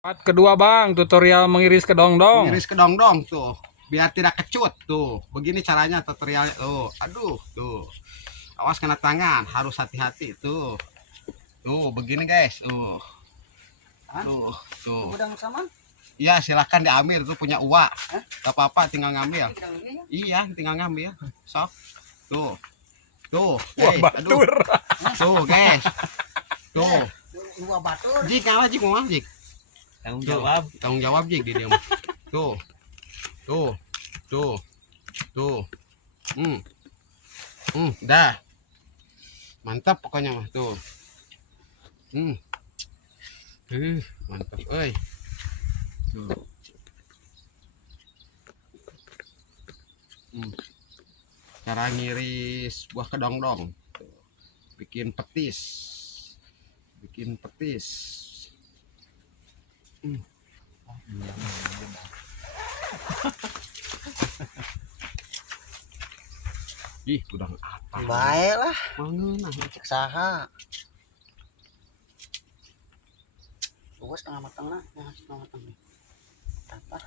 Part kedua bang, tutorial mengiris kedong-dong. Mengiris kedong-dong tuh, biar tidak kecut tuh. Begini caranya tutorialnya tuh. Aduh tuh, awas kena tangan, harus hati-hati tuh. Tuh begini guys, tuh, tuh. Udang sama? Iya silakan diambil tuh punya uak. Gak apa-apa, tinggal ngambil. Iya, tinggal ngambil. Sok, tuh, tuh. Aduh. Tuh guys, tuh. Dua batur. Jik ngalah jik mau jik. Tanggung jawab jik di dia. Tuh. Tuh. Tuh. Tuh. Dah. Mantap pokoknya mah tuh. Mantap euy. Tuh. Cara ngiris buah kedong-dong. Bikin petis. Bikin petis. Ih, udang apa? Baiklah. Mangeunah Cek saha. Luas setengah matang lah, setengah matang. Apa?